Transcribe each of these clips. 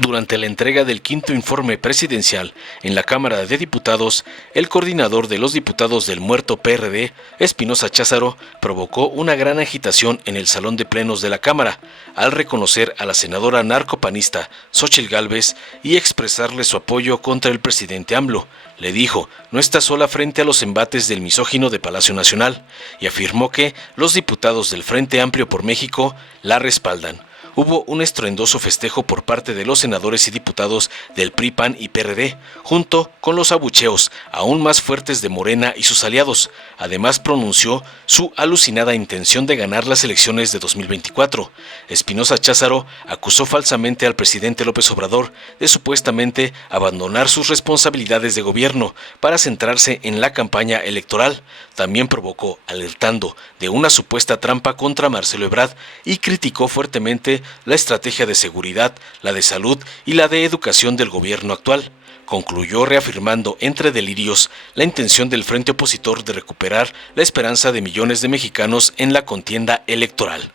Durante la entrega del quinto informe presidencial en la Cámara de Diputados, el coordinador de los diputados del muerto PRD, Espinosa Cházaro, provocó una gran agitación en el salón de plenos de la Cámara al reconocer a la senadora narcopanista Xóchitl Gálvez y expresarle su apoyo contra el presidente AMLO. Le dijo, no está sola frente a los embates del misógino de Palacio Nacional, y afirmó que los diputados del Frente Amplio por México la respaldan. Hubo un estruendoso festejo por parte de los senadores y diputados del PRI, PAN y PRD, junto con los abucheos aún más fuertes de Morena y sus aliados. Además pronunció su alucinada intención de ganar las elecciones de 2024. Espinosa Cházaro acusó falsamente al presidente López Obrador de supuestamente abandonar sus responsabilidades de gobierno para centrarse en la campaña electoral. También provocó, alertando de una supuesta trampa contra Marcelo Ebrard, y criticó fuertemente la estrategia de seguridad, la de salud y la de educación del gobierno actual. Concluyó reafirmando entre delirios la intención del frente opositor de recuperar la esperanza de millones de mexicanos en la contienda electoral.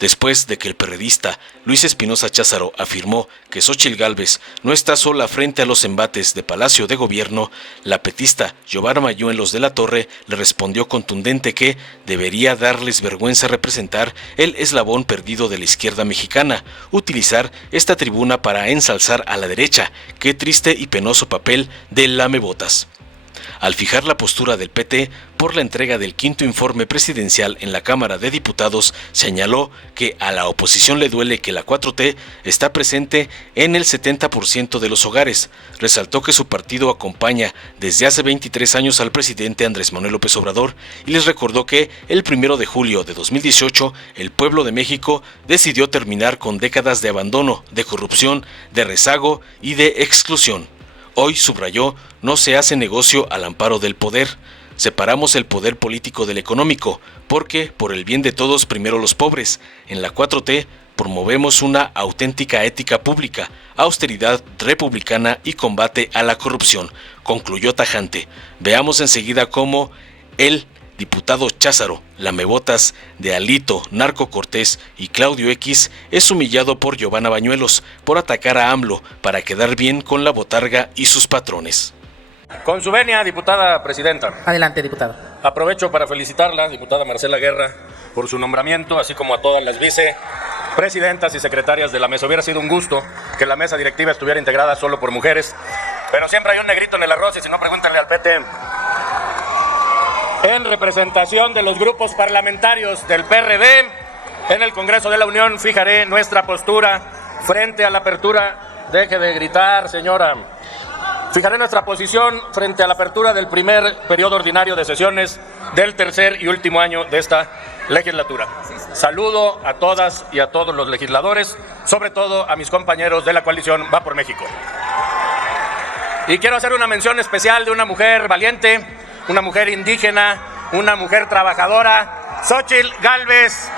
Después de que el periodista Luis Espinosa Cházaro afirmó que Xóchitl Gálvez no está sola frente a los embates de Palacio de Gobierno, la petista Giovanna Mayuelos de la Torre le respondió contundente que debería darles vergüenza representar el eslabón perdido de la izquierda mexicana, utilizar esta tribuna para ensalzar a la derecha. Qué triste y penoso papel del lamebotas. Al fijar la postura del PT por la entrega del quinto informe presidencial en la Cámara de Diputados, señaló que a la oposición le duele que la 4T está presente en el 70% de los hogares. Resaltó que su partido acompaña desde hace 23 años al presidente Andrés Manuel López Obrador y les recordó que el 1 de julio de 2018 el pueblo de México decidió terminar con décadas de abandono, de corrupción, de rezago y de exclusión. Hoy, subrayó, no se hace negocio al amparo del poder. Separamos el poder político del económico, porque, por el bien de todos, primero los pobres. En la 4T promovemos una auténtica ética pública, austeridad republicana y combate a la corrupción, concluyó tajante. Veamos enseguida cómo el diputado Cházaro, lamebotas de Alito, Narco Cortés y Claudio X, es humillado por Giovanna Bañuelos por atacar a AMLO para quedar bien con la botarga y sus patrones. Con su venia, diputada presidenta. Adelante, diputado. Aprovecho para felicitarla, diputada Marcela Guerra, por su nombramiento, así como a todas las vicepresidentas y secretarias de la mesa. Hubiera sido un gusto que la mesa directiva estuviera integrada solo por mujeres, pero siempre hay un negrito en el arroz, y si no, pregúntenle al PT. En representación de los grupos parlamentarios del PRD, en el Congreso de la Unión fijaré nuestra postura frente a la apertura. Deje de gritar, señora. Fijaré nuestra posición frente a la apertura del primer periodo ordinario de sesiones del tercer y último año de esta legislatura. Saludo a todas y a todos los legisladores, sobre todo a mis compañeros de la coalición Va por México. Y quiero hacer una mención especial de una mujer valiente, una mujer indígena, una mujer trabajadora, Xóchitl Gálvez.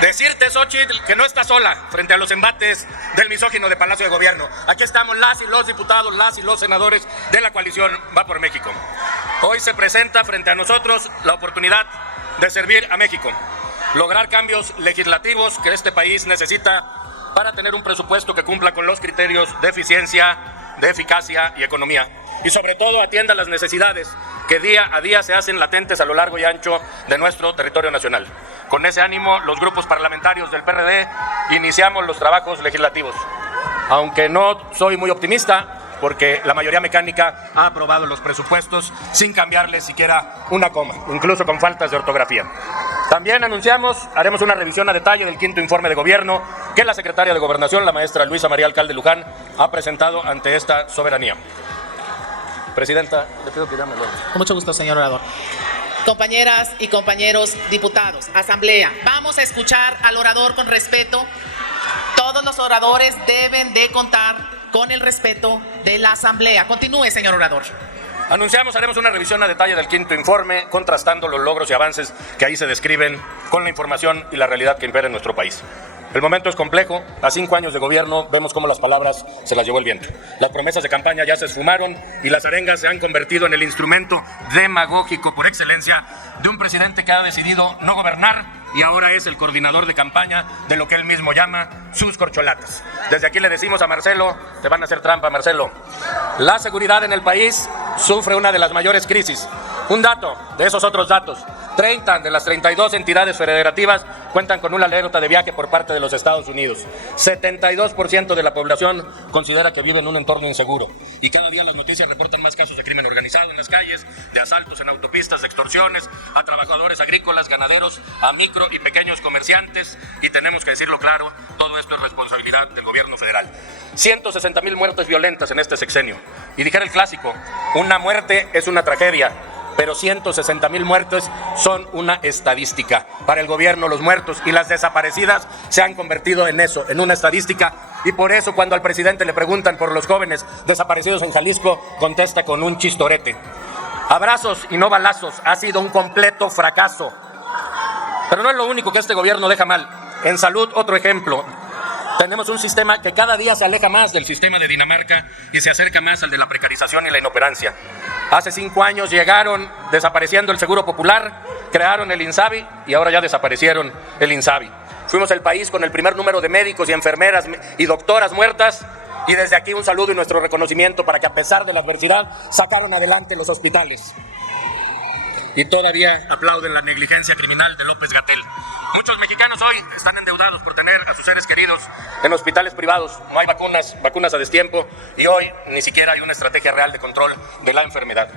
Decirte, Xóchitl, que no estás sola frente a los embates del misógino de Palacio de Gobierno. Aquí estamos las y los diputados, las y los senadores de la coalición Va por México. Hoy se presenta frente a nosotros la oportunidad de servir a México, lograr cambios legislativos que este país necesita para tener un presupuesto que cumpla con los criterios de eficiencia, de eficacia y economía, y sobre todo atienda las necesidades que día a día se hacen latentes a lo largo y ancho de nuestro territorio nacional. Con ese ánimo, los grupos parlamentarios del PRD iniciamos los trabajos legislativos. Aunque no soy muy optimista, porque la mayoría mecánica ha aprobado los presupuestos sin cambiarle siquiera una coma, incluso con faltas de ortografía. También haremos una revisión a detalle del quinto informe de gobierno que la secretaria de Gobernación, la maestra Luisa María Alcalde Luján, ha presentado ante esta soberanía. Presidenta, le pido que llame el orden. Con mucho gusto, señor orador. Compañeras y compañeros diputados, asamblea, vamos a escuchar al orador con respeto. Todos los oradores deben de contar con el respeto de la asamblea. Continúe, señor orador. Anunciamos, haremos una revisión a detalle del quinto informe, contrastando los logros y avances que ahí se describen con la información y la realidad que impera en nuestro país. El momento es complejo. A 5 años de gobierno vemos cómo las palabras se las llevó el viento. Las promesas de campaña ya se esfumaron y las arengas se han convertido en el instrumento demagógico por excelencia de un presidente que ha decidido no gobernar y ahora es el coordinador de campaña de lo que él mismo llama sus corcholatas. Desde aquí le decimos a Marcelo, te van a hacer trampa, Marcelo. La seguridad en el país sufre una de las mayores crisis. Un dato de esos otros datos: 30 de las 32 entidades federativas cuentan con una alerta de viaje por parte de los Estados Unidos. 72% de la población considera que vive en un entorno inseguro. Y cada día las noticias reportan más casos de crimen organizado en las calles, de asaltos en autopistas, de extorsiones a trabajadores agrícolas, ganaderos, a micro y pequeños comerciantes. Y tenemos que decirlo claro, todo esto es responsabilidad del gobierno federal. 160,000 muertes violentas en este sexenio. Y dijera el clásico, una muerte es una tragedia, pero 160,000 muertos son una estadística. Para el gobierno, los muertos y las desaparecidas se han convertido en eso, en una estadística. Y por eso, cuando al presidente le preguntan por los jóvenes desaparecidos en Jalisco, contesta con un chistorete: abrazos y no balazos, ha sido un completo fracaso. Pero no es lo único que este gobierno deja mal. En salud, otro ejemplo. Tenemos un sistema que cada día se aleja más del sistema de Dinamarca y se acerca más al de la precarización y la inoperancia. Hace 5 años llegaron desapareciendo el Seguro Popular, crearon el INSABI y ahora ya desaparecieron el INSABI. Fuimos el país con el primer número de médicos y enfermeras y doctoras muertas, y desde aquí un saludo y nuestro reconocimiento para que, a pesar de la adversidad, sacaron adelante los hospitales. Y todavía aplauden la negligencia criminal de López-Gatell. Muchos mexicanos hoy están endeudados por tener a sus seres queridos en hospitales privados. No hay vacunas a destiempo, y hoy ni siquiera hay una estrategia real de control de la enfermedad.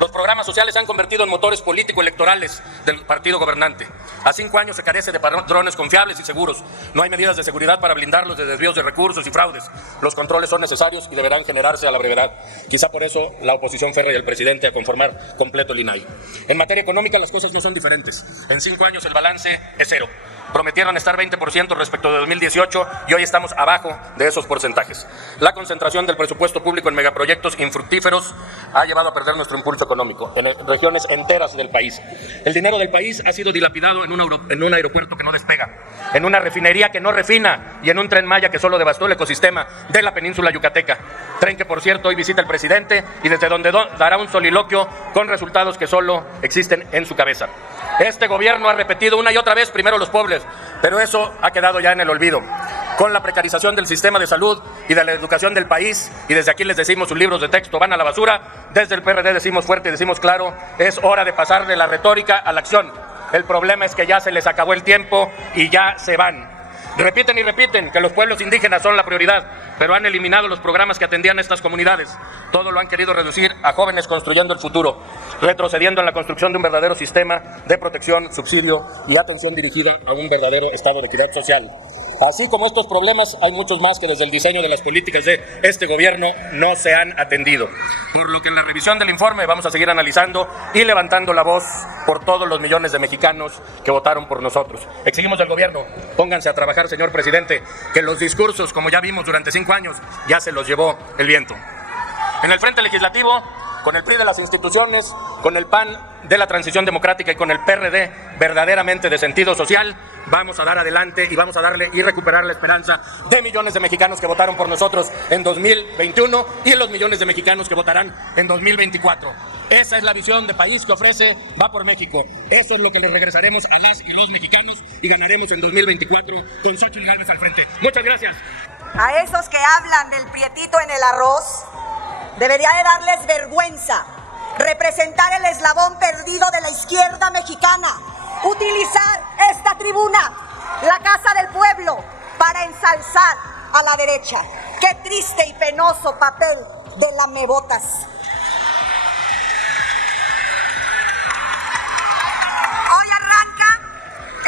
Los programas sociales se han convertido en motores político-electorales del partido gobernante. A 5 años se carece de padrones confiables y seguros. No hay medidas de seguridad para blindarlos de desvíos de recursos y fraudes. Los controles son necesarios y deberán generarse a la brevedad. Quizá por eso la oposición férrea y el presidente a conformar completo el INAI. En materia económica las cosas no son diferentes. En 5 años el balance es 0. Prometieron estar 20% respecto de 2018 y hoy estamos abajo de esos porcentajes. La concentración del presupuesto público en megaproyectos infructíferos ha llevado a perder nuestro impulso económico en regiones enteras del país. El dinero del país ha sido dilapidado en un aeropuerto que no despega, en una refinería que no refina y en un Tren Maya que solo devastó el ecosistema de la península yucateca. Tren que, por cierto, hoy visita el presidente y desde donde dará un soliloquio con resultados que solo existen en su cabeza. Este gobierno ha repetido una y otra vez: primero los pobres, pero eso ha quedado ya en el olvido. Con la precarización del sistema de salud y de la educación del país, y desde aquí les decimos, sus libros de texto van a la basura, desde el PRD decimos fuerte y decimos claro: es hora de pasar de la retórica a la acción. El problema es que ya se les acabó el tiempo y ya se van. Repiten y repiten que los pueblos indígenas son la prioridad, pero han eliminado los programas que atendían a estas comunidades. Todo lo han querido reducir a jóvenes construyendo el futuro, retrocediendo en la construcción de un verdadero sistema de protección, subsidio y atención dirigida a un verdadero estado de equidad social. Así como estos problemas, hay muchos más que desde el diseño de las políticas de este gobierno no se han atendido. Por lo que en la revisión del informe vamos a seguir analizando y levantando la voz por todos los millones de mexicanos que votaron por nosotros. Exigimos del gobierno: pónganse a trabajar, señor presidente, que los discursos, como ya vimos durante 5 años, ya se los llevó el viento. En el frente legislativo, con el PRI de las instituciones, con el PAN de la transición democrática y con el PRD verdaderamente de sentido social, vamos a dar adelante y vamos a darle y recuperar la esperanza de millones de mexicanos que votaron por nosotros en 2021 y en los millones de mexicanos que votarán en 2024. Esa es la visión de país que ofrece Va por México. Eso es lo que le regresaremos a las y los mexicanos y ganaremos en 2024 con Xochitl Gálvez al frente. Muchas gracias. A esos que hablan del prietito en el arroz, debería de darles vergüenza representar el eslabón perdido de la izquierda mexicana, utilizar esta tribuna, la Casa del Pueblo, para ensalzar a la derecha. Qué triste y penoso papel de lamebotas. Hoy arranca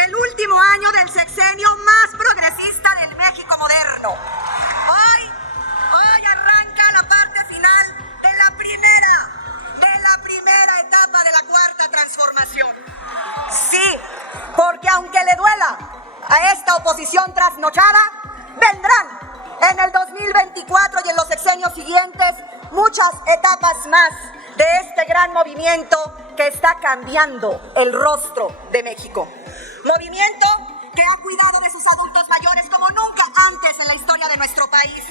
el último año del sexenio más progresista del México moderno. Hoy arranca la parte final de la primera etapa de la cuarta transformación. Sí, porque aunque le duela a esta oposición trasnochada, vendrán en el 2024 y en los sexenios siguientes muchas etapas más de este gran movimiento que está cambiando el rostro de México. Movimiento que ha cuidado de sus adultos mayores como nunca antes en la historia de nuestro país.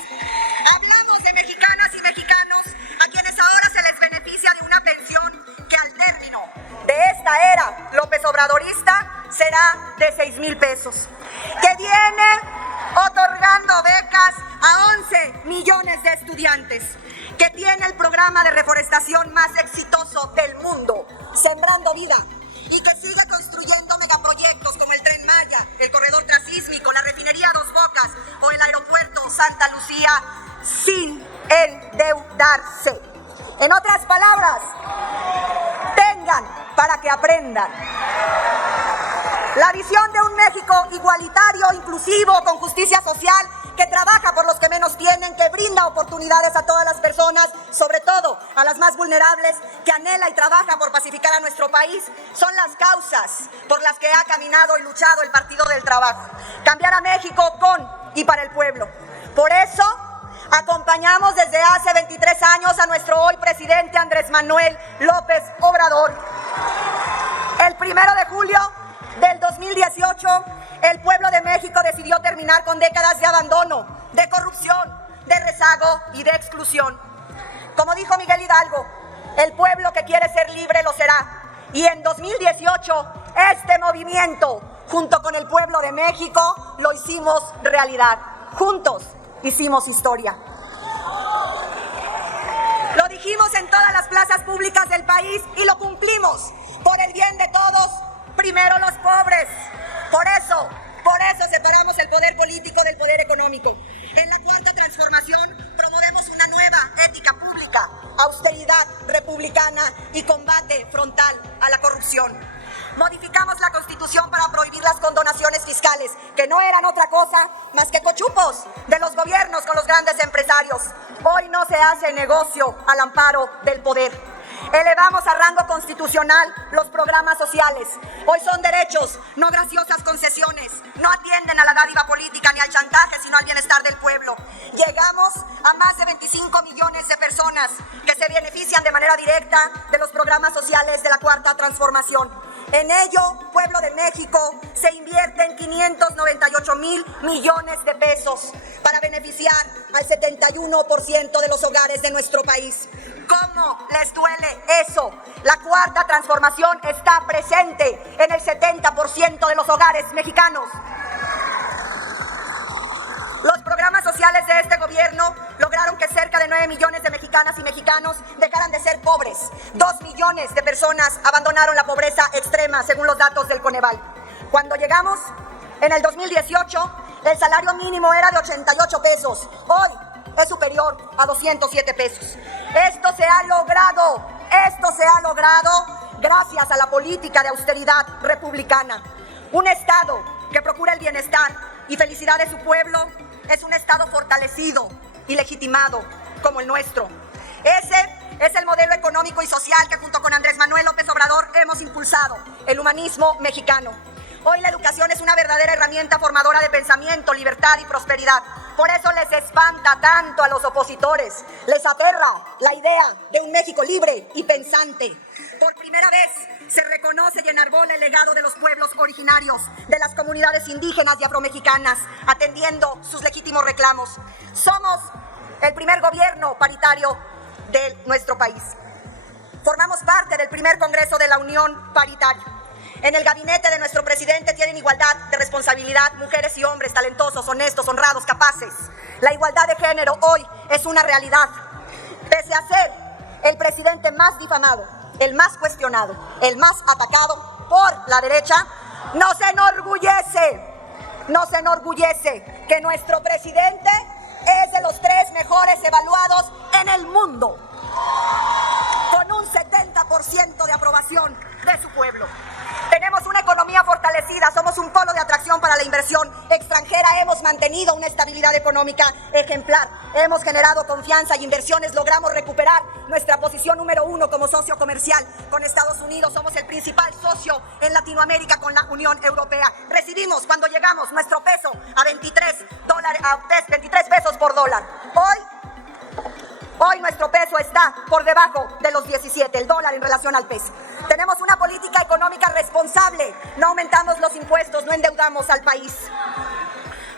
Hablamos de mexicanas y mexicanos a quienes ahora se les beneficia de una pensión que al término de esta era López Obradorista será de 6,000 pesos, que viene otorgando becas a 11 millones de estudiantes, que tiene el programa de reforestación más exitoso del mundo, Sembrando Vida, y que sigue construyendo megaproyectos como el Tren Maya, el corredor transísmico, la refinería Dos Bocas o el aeropuerto Santa Lucía sin endeudarse. En otras palabras, tengan para que aprendan. La visión de un México igualitario, inclusivo, con justicia social, que trabaja por los que menos tienen, que brinda oportunidades a todas las personas, sobre todo a las más vulnerables, que anhela y trabaja por pacificar a nuestro país, son las causas por las que ha caminado y luchado el Partido del Trabajo. Cambiar a México con y para el pueblo. Por eso, acompañamos desde hace 23 años a nuestro hoy presidente Andrés Manuel López Obrador. El 1 de julio del 2018, el pueblo de México decidió terminar con décadas de abandono, de corrupción, de rezago y de exclusión. Como dijo Miguel Hidalgo, el pueblo que quiere ser libre lo será. Y en 2018, este movimiento, junto con el pueblo de México, lo hicimos realidad. Juntos hicimos historia. Lo dijimos en todas las plazas públicas del país y lo cumplimos. Por el bien de todos, primero los pobres. Por eso separamos el poder político del poder económico. En la Cuarta Transformación promovemos una nueva ética pública, austeridad republicana y combate frontal a la corrupción. Modificamos la Constitución para prohibir las condonaciones fiscales, que no eran otra cosa más que cochupos de los gobiernos con los grandes empresarios. Hoy no se hace negocio al amparo del poder. Elevamos a rango constitucional los programas sociales. Hoy son derechos, no graciosas concesiones. No atienden a la dádiva política ni al chantaje, sino al bienestar del pueblo. Llegamos a más de 25 millones de personas que se benefician de manera directa de los programas sociales de la Cuarta Transformación. En ello, pueblo de México, se invierten 598,000 millones de pesos para beneficiar al 71% de los hogares de nuestro país. ¿Cómo les duele eso? La Cuarta Transformación está presente en el 70% de los hogares mexicanos. Los programas sociales de este gobierno lograron que cerca de 9 millones de mexicanas y mexicanos dejaran de ser pobres. 2 millones de personas abandonaron la pobreza extrema, según los datos del Coneval. Cuando llegamos, en el 2018, el salario mínimo era de 88 pesos. Hoy es superior a 207 pesos. Esto se ha logrado gracias a la política de austeridad republicana. Un Estado que procura el bienestar y felicidad de su pueblo es un Estado fortalecido y legitimado como el nuestro. Ese es el modelo económico y social que junto con Andrés Manuel López Obrador hemos impulsado, el humanismo mexicano. Hoy la educación es una verdadera herramienta formadora de pensamiento, libertad y prosperidad. Por eso les espanta tanto a los opositores. Les aterra la idea de un México libre y pensante. Por primera vez se reconoce y enarbola el legado de los pueblos originarios, de las comunidades indígenas y afromexicanas, atendiendo sus legítimos reclamos. Somos el primer gobierno paritario de nuestro país. Formamos parte del primer Congreso de la Unión Paritaria. En el gabinete de nuestro presidente tienen igualdad de responsabilidad mujeres y hombres talentosos, honestos, honrados, capaces. La igualdad de género hoy es una realidad. Pese a ser el presidente más difamado, el más cuestionado, el más atacado por la derecha, nos enorgullece que nuestro presidente es de los 3 mejores evaluados en el mundo, con un 70% de aprobación de su pueblo. Tenemos una economía fortalecida, somos un polo de atracción para la inversión extranjera, hemos mantenido una estabilidad económica ejemplar, hemos generado confianza y inversiones, logramos recuperar nuestra posición número 1 como socio comercial con Estados Unidos, somos el principal socio en Latinoamérica con la Unión Europea. Recibimos cuando llegamos nuestro peso a 23 pesos por dólar. Hoy nuestro nuestro peso está por debajo de los 17, el dólar en relación al peso. Tenemos una política económica responsable, no aumentamos los impuestos, no endeudamos al país.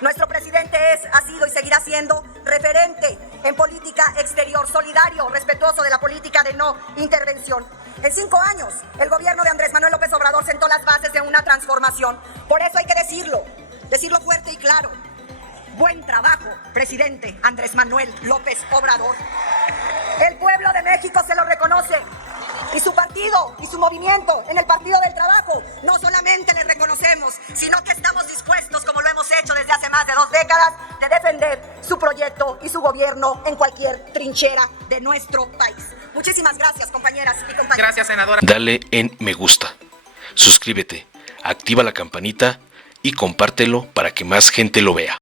Nuestro presidente ha sido y seguirá siendo referente en política exterior, solidario, respetuoso de la política de no intervención. En 5 años, el gobierno de Andrés Manuel López Obrador sentó las bases de una transformación. Por eso hay que decirlo fuerte y claro. Buen trabajo, presidente Andrés Manuel López Obrador. El pueblo de México se lo reconoce. Y su partido y su movimiento en el Partido del Trabajo no solamente le reconocemos, sino que estamos dispuestos, como lo hemos hecho desde hace más de 2 décadas, de defender su proyecto y su gobierno en cualquier trinchera de nuestro país. Muchísimas gracias, compañeras y compañeros. Gracias, senadora. Dale en me gusta, suscríbete, activa la campanita y compártelo para que más gente lo vea.